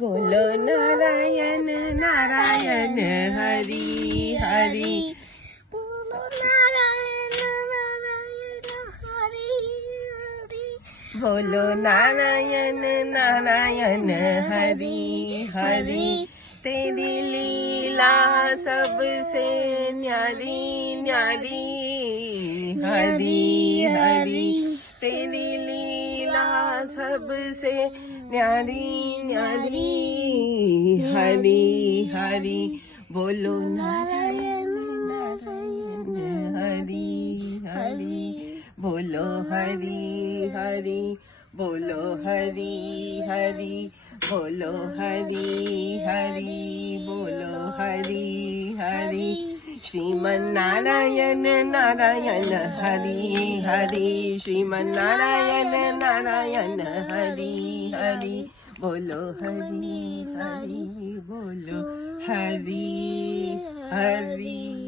बोलो नारायण नारायण हरि हरि बोलो नारायण नारायण हरि हरि बोलो नारायण नारायण हरि हरि तेरी लीला सबसे न्यारी न्यारी हरि हरि तेरी लीला सबसे न्यारी न्यारी हरि हरि बोलो नारायण नारायण हरि हरि बोलो हरि हरि बोलो हरि हरि बोलो हरि हरि बोलो हरि हरि श्रीमन नारायण नारायण हरि हरि श्रीमन नारायण नारायण हरि हरि बोलो हरि हरि बोलो हरि हरि